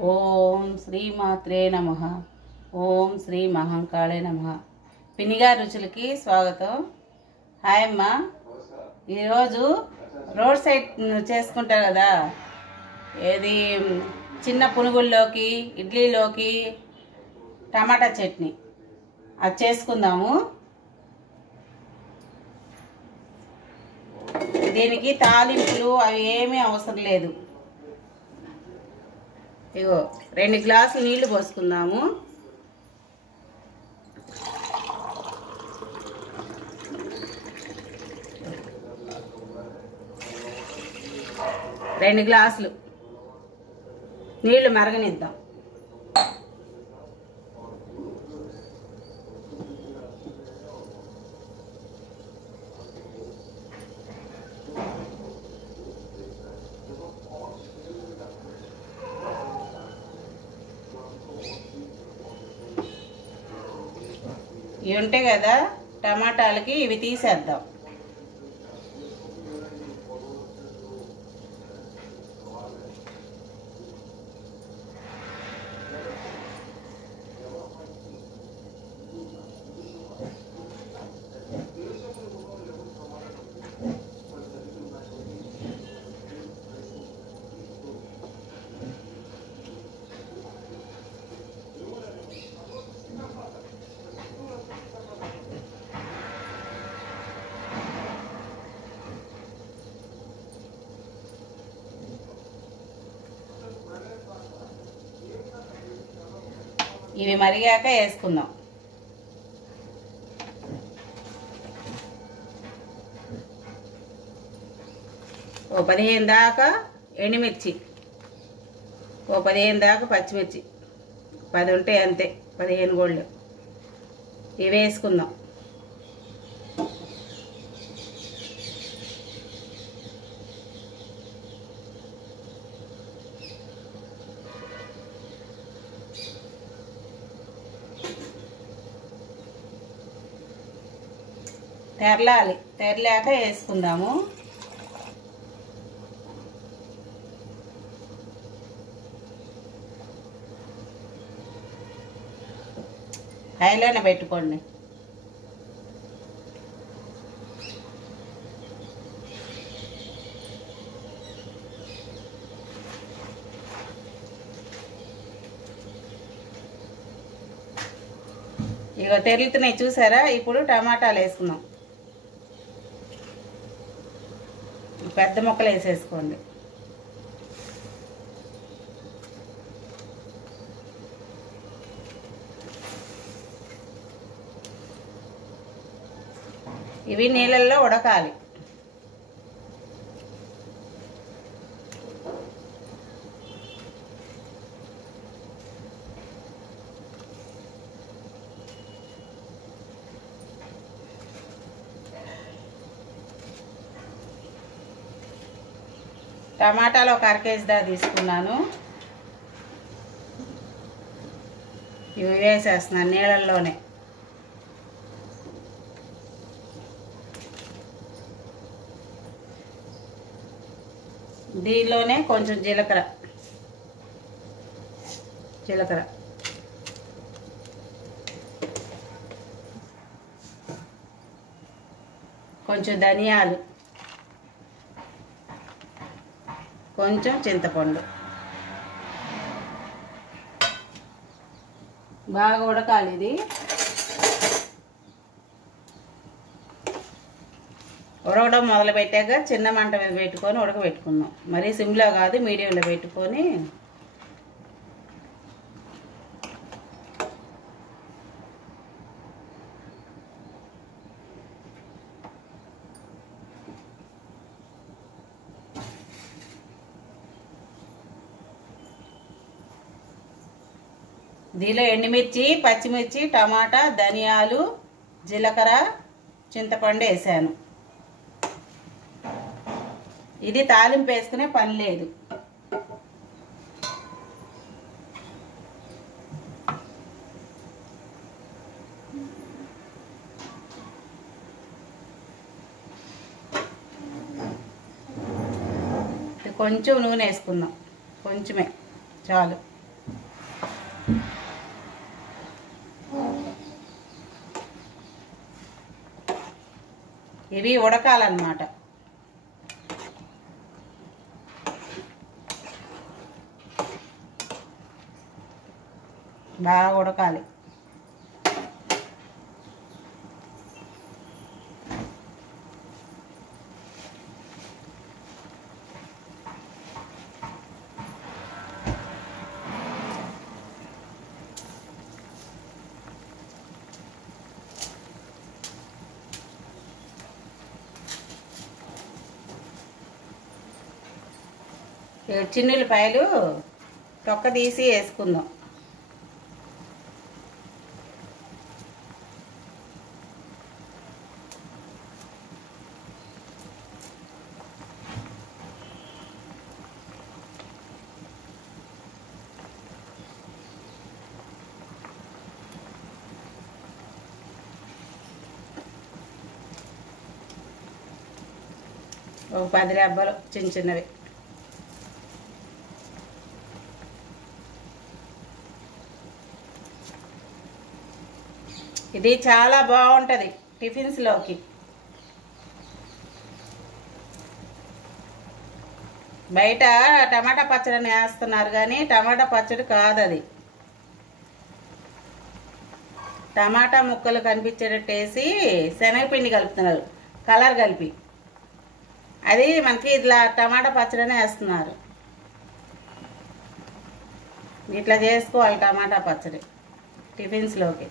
ఓం శ్రీమాత్రే నమః. ఓం శ్రీ మహంకాళే నమః. పినిగారి రుచులకి స్వాగతం. హాయ్ అమ్మ. ఈరోజు రోడ్ సైడ్ చేసుకుంటారు కదా, ఏది చిన్న పునుగుల్లోకి ఇడ్లీలోకి టమాటా చట్నీ అది చేసుకుందాము. దీనికి తాలింపులు అవి ఏమీ అవసరం లేదు. ఇగో 2 గ్లాసులు నీళ్లు పోసుకుందాము. రెండు గ్లాసులు నీళ్లు మరగనిద్దాం. ఇవి ఉంటాయి కదా టమాటాలకి, ఇవి తీసేద్దాం. ఇవి మరిగాక వేసుకుందాం. ఓ 15 దాకా ఎండుమిర్చి, ఓ 15 దాకా పచ్చిమిర్చి, 10 ఉంటాయి అంతే, 15 గోళ్ళు ఇవి వేసుకుందాం. తెరలాలి, తెరలాక వేసుకుందాము. హైలోనే పెట్టుకోండి. ఇగో తెరులుతున్నాయి చూసారా. ఇప్పుడు టమాటాలు వేసుకుందాం. పెద్ద ముక్కలు వేసేసుకోండి. ఇవి నీళ్ళల్లో ఉడకాలి. టమాటాలు ఒక 1/2 కేజీ దాకా తీసుకున్నాను. ఇవి వేసేస్తున్నాను నీళ్ళల్లోనే. దీనిలోనే కొంచెం జీలకర్ర, కొంచెం ధనియాలు, కొంచెం చింతపండు. బాగా ఉడకాలి ఇది. ఉడకడం మొదలు పెట్టాక చిన్న మంట మీద పెట్టుకొని ఉడకబెట్టుకుందాం. మరీ సిమ్లో కాదు, మీడియంలో పెట్టుకొని. దీనిలో ఎండుమిర్చి, పచ్చిమిర్చి, టమాటా, ధనియాలు, జీలకర్ర, చింతపండు వేసాను. ఇది తాలింపు వేసుకునే పని లేదు. కొంచెం నూనె వేసుకుందాం, కొంచెమే చాలు. ఇవి ఉడకాలన్నమాట. బాగా ఉడకాలి. చిన్నులపాయలు తొక్క తీసి వేసుకుందాం. ఒక 10 రెబ్బలు చిన్న చిన్నవి. ఇది చాలా బాగుంటుంది టిఫిన్స్లోకి. బయట టమాటా పచ్చడిని వేస్తున్నారు కానీ టమాటా పచ్చడి కాదు అది. టమాటా ముక్కలు కనిపించేటట్టు వేసి శనగపిండి కలుపుతున్నారు, కలర్ కలిపి. అది మనకి ఇట్లా టమాటా పచ్చడిని వేస్తున్నారు. ఇట్లా చేసుకోవాలి టమాటా పచ్చడి టిఫిన్స్లోకి.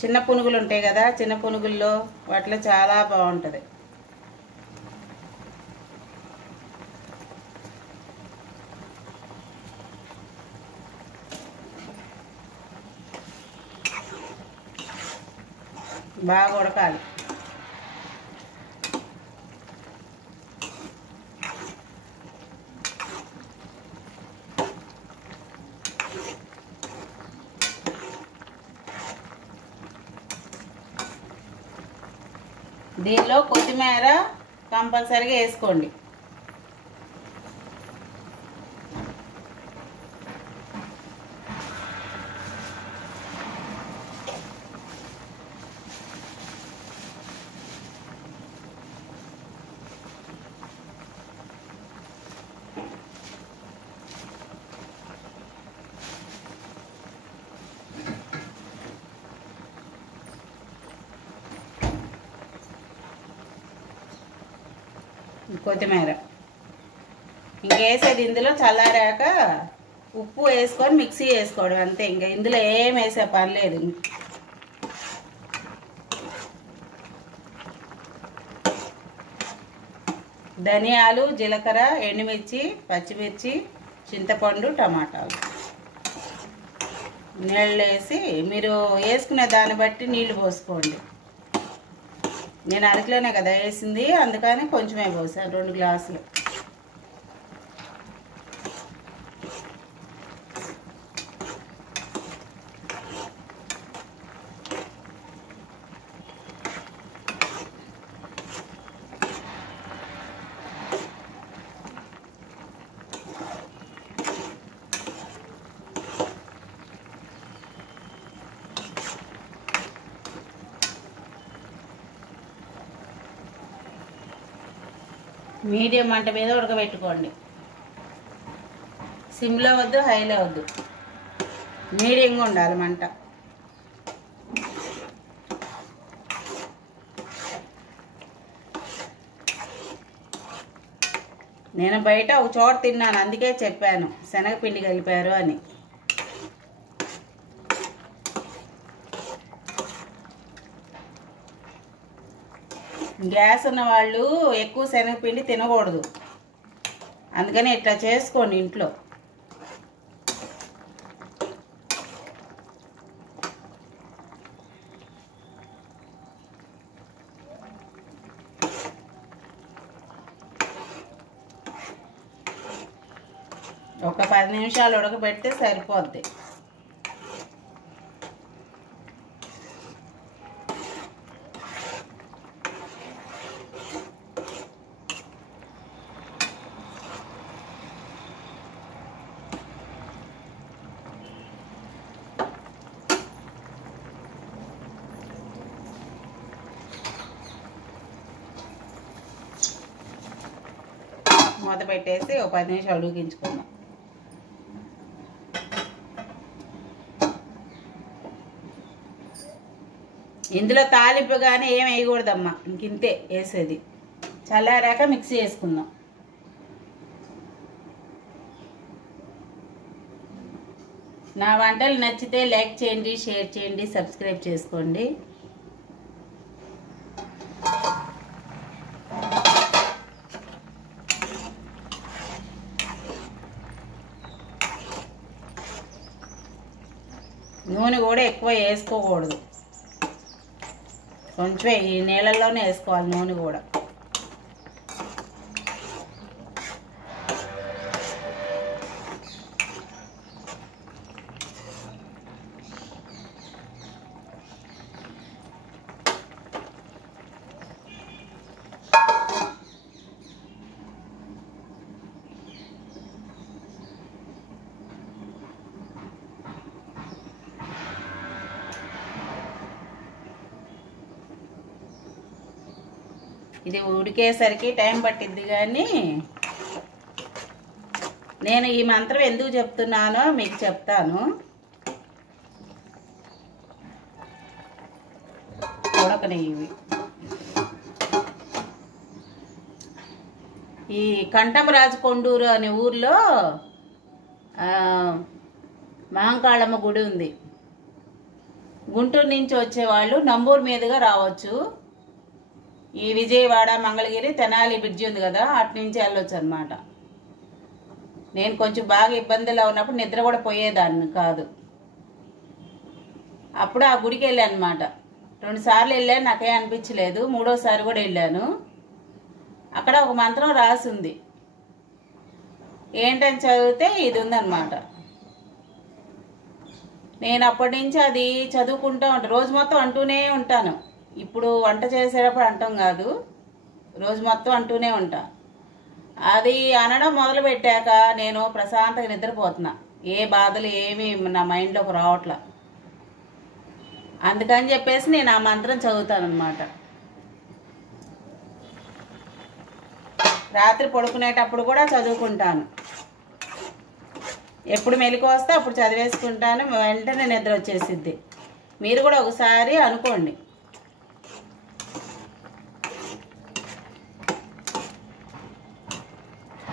చిన్న పునుగులు ఉంటాయి కదా, చిన్న పునుగుల్లో వాటిలో చాలా బాగుంటుంది. బాగా ఉడకాలి. దీనిలో కొత్తిమీర కంపల్సరీగా వేసుకోండి. కొత్తిమీర ఇంకేసేది ఇందులో చల్లారాక ఉప్పు వేసుకొని మిక్సీ వేసుకోవడం అంతే. ఇంకా ఇందులో ఏం వేసే పని లేదు. ధనియాలు, జీలకర్ర, ఎండుమిర్చి, పచ్చిమిర్చి, చింతపండు, టమాటాలు, నీళ్ళు వేసి మీరు వేసుకునే దాన్ని బట్టి నీళ్లు పోసుకోండి. నేను అరకిలోనే కదా వేసింది, అందుకని కొంచెమే పోసాను, 2 గ్లాసులు. మీడియం మంట మీద ఉడకబెట్టుకోండి. సిమ్లో వద్దు, హైలో వద్దు, మీడియంగా ఉండాలి మంట. నేను బయట ఒక చోట తిన్నాను, అందుకే చెప్పాను శనగపిండి కలిపారు అని. గ్యాస్ ఉన్న వాళ్ళు ఎక్కువ శనగపిండి తినకూడదు, అందుకని ఇట్లా చేసుకోండి ఇంట్లో. ఒక 10 నిమిషాలు ఉడకబెడితే సరిపోద్ది. మూత పెట్టేసి ఒక 10 నిమిషాలు ఉడికించుకుందాం. ఇందులో తాలింపు కానీ ఏం వేయకూడదమ్మా, ఇంతే వేసేది. చల్లారాక మిక్సీ వేసుకుందాం. నా వంటలు నచ్చితే లైక్ చేయండి, షేర్ చేయండి, సబ్స్క్రైబ్ చేసుకోండి. నూనె కూడా ఎక్కువ వేసుకోకూడదు, కొంచెం ఈ నీళ్ళల్లోనే వేసుకోవాలి నూనె కూడా. ఇది ఉడికేసరికి టైం పట్టిద్ది, కానీ నేను ఈ మంత్రం ఎందుకు చెప్తున్నానో మీకు చెప్తాను. ఉడకనివి. ఈ కంఠంరాజు కొండూరు అనే ఊర్లో మహంకాళమ్మ గుడి ఉంది. గుంటూరు నుంచి వచ్చేవాళ్ళు నంబూరు మీదుగా రావచ్చు. ఈ విజయవాడ, మంగళగిరి, తెనాలి బ్రిడ్జి ఉంది కదా, అటు నుంచి వెళ్ళొచ్చు అనమాట. నేను కొంచెం బాగా ఇబ్బందిలో ఉన్నప్పుడు నిద్ర కూడా పోయేదాన్ని కాదు. అప్పుడు ఆ గుడికి వెళ్ళాను అనమాట. 2 సార్లు వెళ్ళాను, నాకేం అనిపించలేదు. 3వసారి కూడా వెళ్ళాను. అక్కడ ఒక మంత్రం రాసింది. ఏంటని చదివితే ఇది ఉందన్నమాట. నేను అప్పటి నుంచి అది చదువుకుంటూ ఉంటాను. రోజు మొత్తం అంటూనే ఉంటాను. ఇప్పుడు వంట చేసేటప్పుడు అంటాం కాదు, రోజు మొత్తం అంటూనే ఉంటా. అది అనడం మొదలు పెట్టాక నేను ప్రశాంతంగా నిద్రపోతున్నా. ఏ బాధలు ఏమి నా మైండ్లోకి రావట్లా. అందుకని చెప్పేసి నేను ఆ మంత్రం చదువుతాను అనమాట. రాత్రి పడుకునేటప్పుడు కూడా చదువుకుంటాను. ఎప్పుడు మెలకు వస్తే అప్పుడు చదివేసుకుంటాను, వెంటనే నిద్ర వచ్చేసిద్ది. మీరు కూడా ఒకసారి అనుకోండి.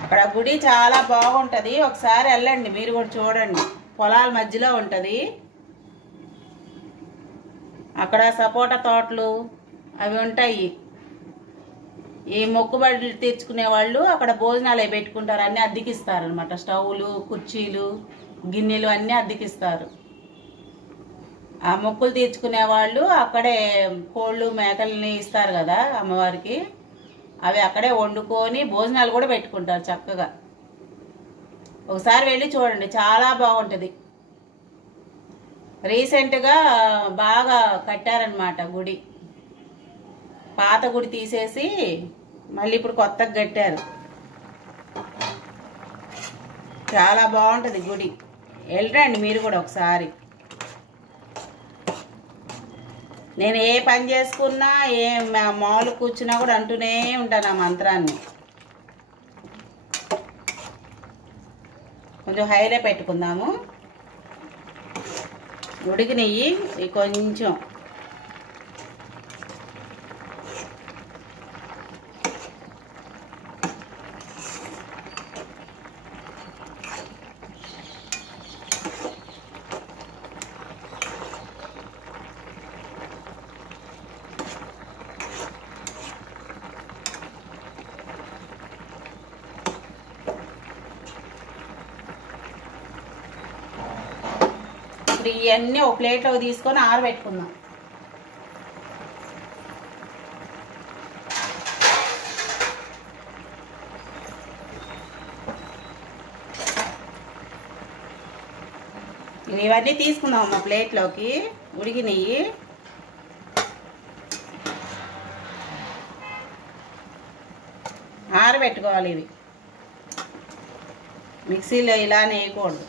అక్కడ గుడి చాలా బాగుంటుంది, ఒకసారి వెళ్ళండి, మీరు కూడా చూడండి. పొలాల మధ్యలో ఉంటుంది. అక్కడ సపోటా తోటలు అవి ఉంటాయి. ఈ మొక్కుబడులు తీర్చుకునే వాళ్ళు అక్కడ భోజనాలు అవి పెట్టుకుంటారు, అన్నీ అద్దెకిస్తారు అనమాట. స్టవ్లు, కుర్చీలు, గిన్నెలు అన్నీ అద్దెకిస్తారు. ఆ మొక్కులు తీర్చుకునే వాళ్ళు అక్కడే కోళ్ళు, మేకల్ని ఇస్తారు కదా అమ్మవారికి, అవి అక్కడే వండుకొని భోజనాలు కూడా పెట్టుకుంటారు చక్కగా. ఒకసారి వెళ్ళి చూడండి, చాలా బాగుంటుంది. రీసెంట్గా బాగా కట్టారనమాట గుడి. పాత గుడి తీసేసి మళ్ళీ ఇప్పుడు కొత్తగా కట్టారు. చాలా బాగుంటుంది గుడి. వెళ్ళరండి మీరు కూడా ఒకసారి. నేను ఏ పని చేసుకున్నా, ఏ మామూలు కూర్చున్నా కూడా అంటూనే ఉంటాను ఆ మంత్రాన్ని. కొంచెం హైలో పెట్టుకుందాము. ఉడికినవి కొంచెం. ఇప్పుడు ఇవన్నీ ఒక ప్లేట్లో తీసుకొని ఆరబెట్టుకుందాం. ఇవన్నీ తీసుకుందాం అమ్మ ప్లేట్లోకి. ఉడికినవి ఆరబెట్టుకోవాలి. ఇవి మిక్సీలో ఇలానే వేయకూడదు.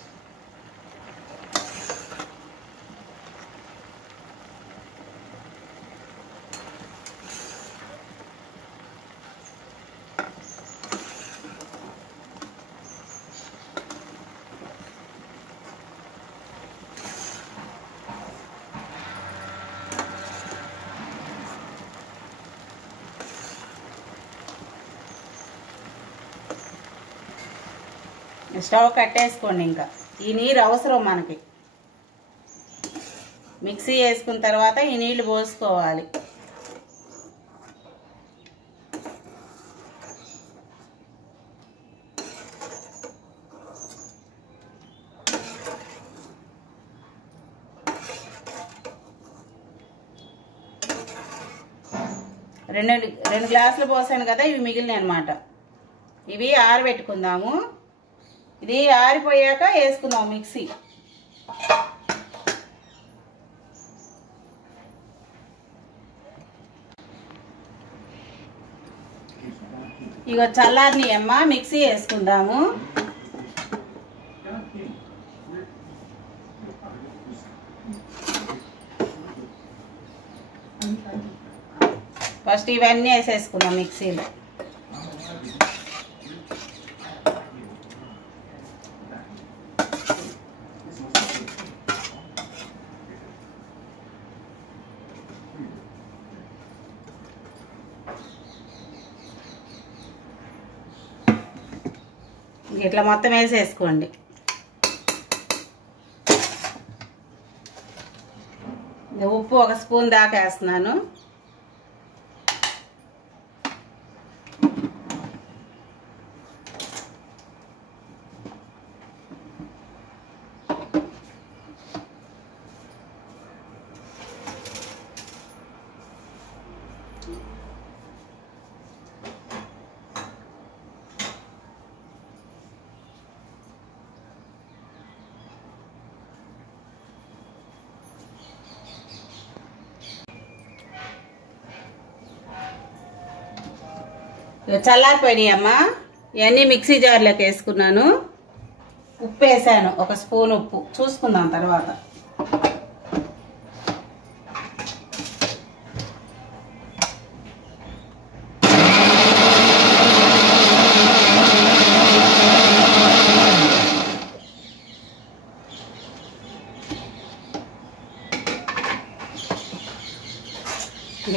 స్టవ్ కట్టేసుకోండి. ఇంకా ఈ నీరు అవసరం మనకి. మిక్సీ వేసుకున్న తర్వాత ఈ నీళ్లు పోసుకోవాలి. రెండు గ్లాసులు పోసాను కదా, ఇవి మిగిలినాయి అన్నమాట. ఇవి ఆరబెట్టుకుందాము. ఇది ఆరిపోయాక వేసుకుందాం మిక్సీ. ఇగో చల్లారిని అమ్మ, మిక్సీ వేసుకుందాము. ఫస్ట్ ఇవన్నీ వేసేసుకుందాం మిక్సీలో. ఇట్లా మొత్తం వేసేసుకోండి. ఉప్పు 1 స్పూన్ దాకా వేస్తున్నాను. చల్లారిపోయినాయి అమ్మ. ఇవన్నీ మిక్సీ జార్లోకి వేసుకున్నాను. ఉప్పు వేసాను, 1 స్పూన్ ఉప్పు. చూసుకుందాం తర్వాత.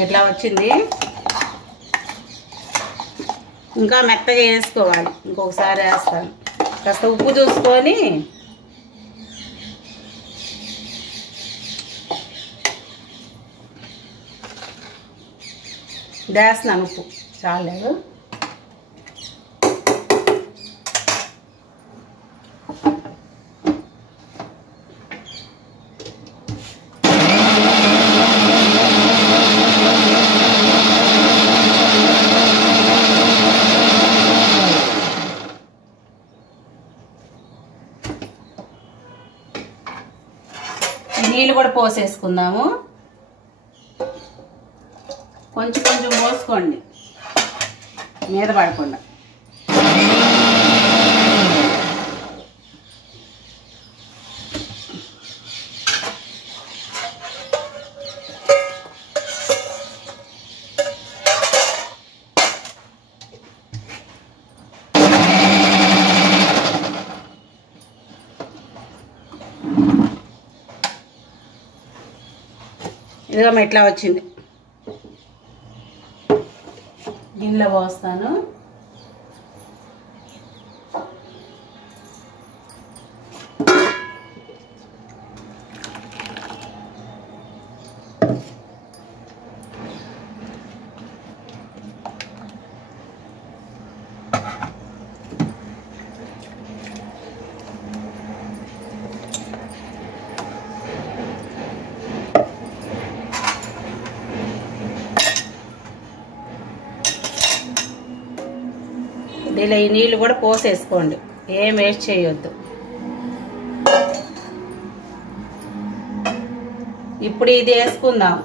ఇట్లా వచ్చింది. ఇంకా మెత్తగా వేసుకోవాలి. ఇంకొకసారి వేస్తాను. కాస్త ఉప్పు చూసుకొని వేస్తున్నాను. ఉప్పు చాలేదు. నీళ్ళు కూడా పోసేసుకుందాము. కొంచెం కొంచెం పోసుకోండి, మీద పడకుండా. ఇదిగో ఇట్లా వచ్చింది. గిన్నెలో పోస్తాను. ఇలా ఈ నీళ్ళు కూడా పోసేసుకోండి, ఏం వేస్ట్ చేయొద్దు. ఇప్పుడు ఇది వేసుకుందాం.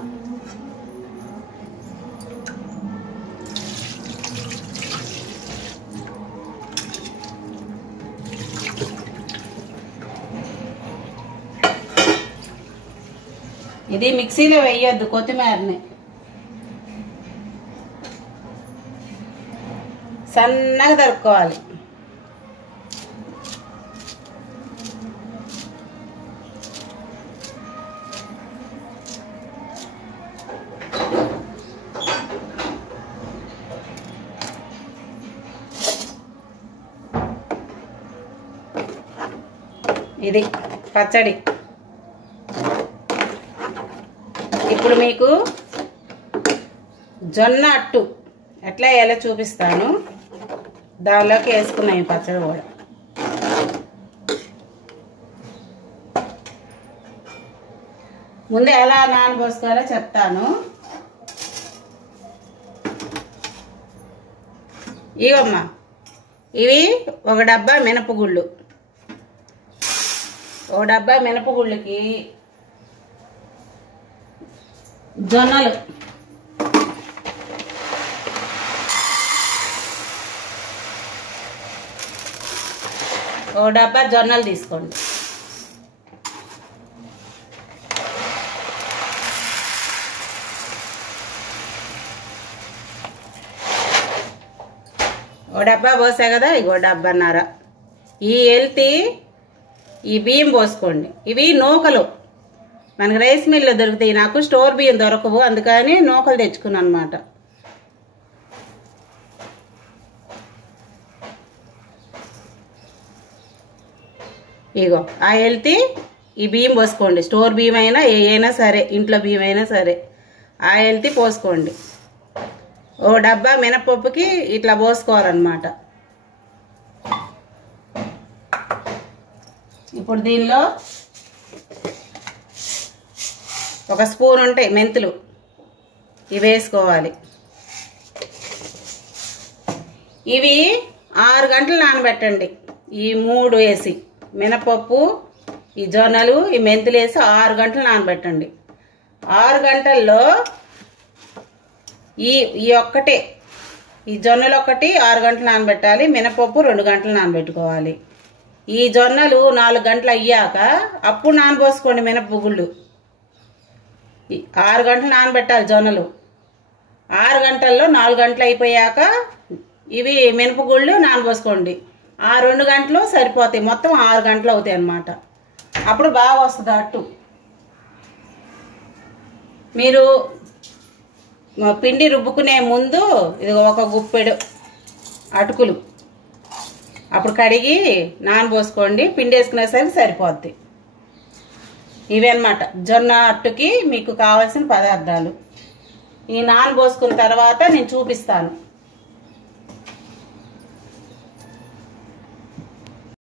ఇది మిక్సీలో వేయొద్దు, కొత్తిమీరని సన్నగా తరుక్కోవాలి. ఇది పచ్చడి. ఇప్పుడు మీకు జొన్న అట్టు ఎట్లా వేయాలో చూపిస్తాను. దానిలోకి వేసుకున్నాం ఈ పచ్చడి కూడా. ముందే ఎలా నానబోసుకోవాలో చెప్తాను. ఇవమ్మా, ఇవి ఒక డబ్బా మినపగుళ్ళు. ఒక డబ్బా మినపగుళ్ళకి జొన్నలు ఒక డబ్బా జొన్నలు తీసుకోండి. ఓ డబ్బా పోసా కదా, ఇగో డబ్బాన్నర. ఈ ఎల్తి ఈ బియ్యం పోసుకోండి. ఇవి నూకలు మనకి రైస్ మిల్లో దొరుకుతాయి. నాకు స్టోర్ బియ్యం దొరకవు, అందుకని నూకలు తెచ్చుకున్నాను అనమాట. ఇగో ఆ ఎల్తి ఈ బియ్యం పోసుకోండి. స్టోర్ బియ్యం అయినా అయినా సరే, ఇంట్లో బియ్యం అయినా సరే ఆ ఎల్తి పోసుకోండి. ఓ డబ్బా మినపప్పుకి ఇట్లా పోసుకోవాలన్నమాట. ఇప్పుడు దీనిలో ఒక స్పూన్ ఉంటాయి మెంతులు, ఇవి వేసుకోవాలి. ఇవి 6 గంటలు నానబెట్టండి. ఈ 3 వేసి మినపప్పు, ఈ జొన్నలు, ఈ మెంతులు వేసి 6 గంటలు నానబెట్టండి. 6 గంటల్లో ఈ ఒక్కటే, ఈ జొన్నలు ఒకటి 6 గంటలు నానబెట్టాలి. మినపప్పు 2 గంటలు నానబెట్టుకోవాలి. ఈ జొన్నలు 4 గంటలు అయ్యాక అప్పుడు నానబోసుకోండి మినపగుళ్ళు. 6 గంటలు నానబెట్టాలి జొన్నలు. 6 గంటల్లో 4 గంటలు అయిపోయాక ఇవి మినపగుళ్ళు నానబోసుకోండి. ఆ 2 గంటలు సరిపోతాయి, మొత్తం 6 గంటలు అవుతాయి అన్నమాట. అప్పుడు బాగా వస్తుంది అట్టు. మీరు పిండి రుబ్బుకునే ముందు ఇది ఒక గుప్పెడు అటుకులు అప్పుడు కడిగి నానబోసుకోండి. పిండి వేసుకునేసరికి సరిపోద్ది. ఇవి అన్నమాట జొన్న అట్టుకి మీకు కావాల్సిన పదార్థాలు. ఈ నానబోసుకున్న తర్వాత నేను చూపిస్తాను.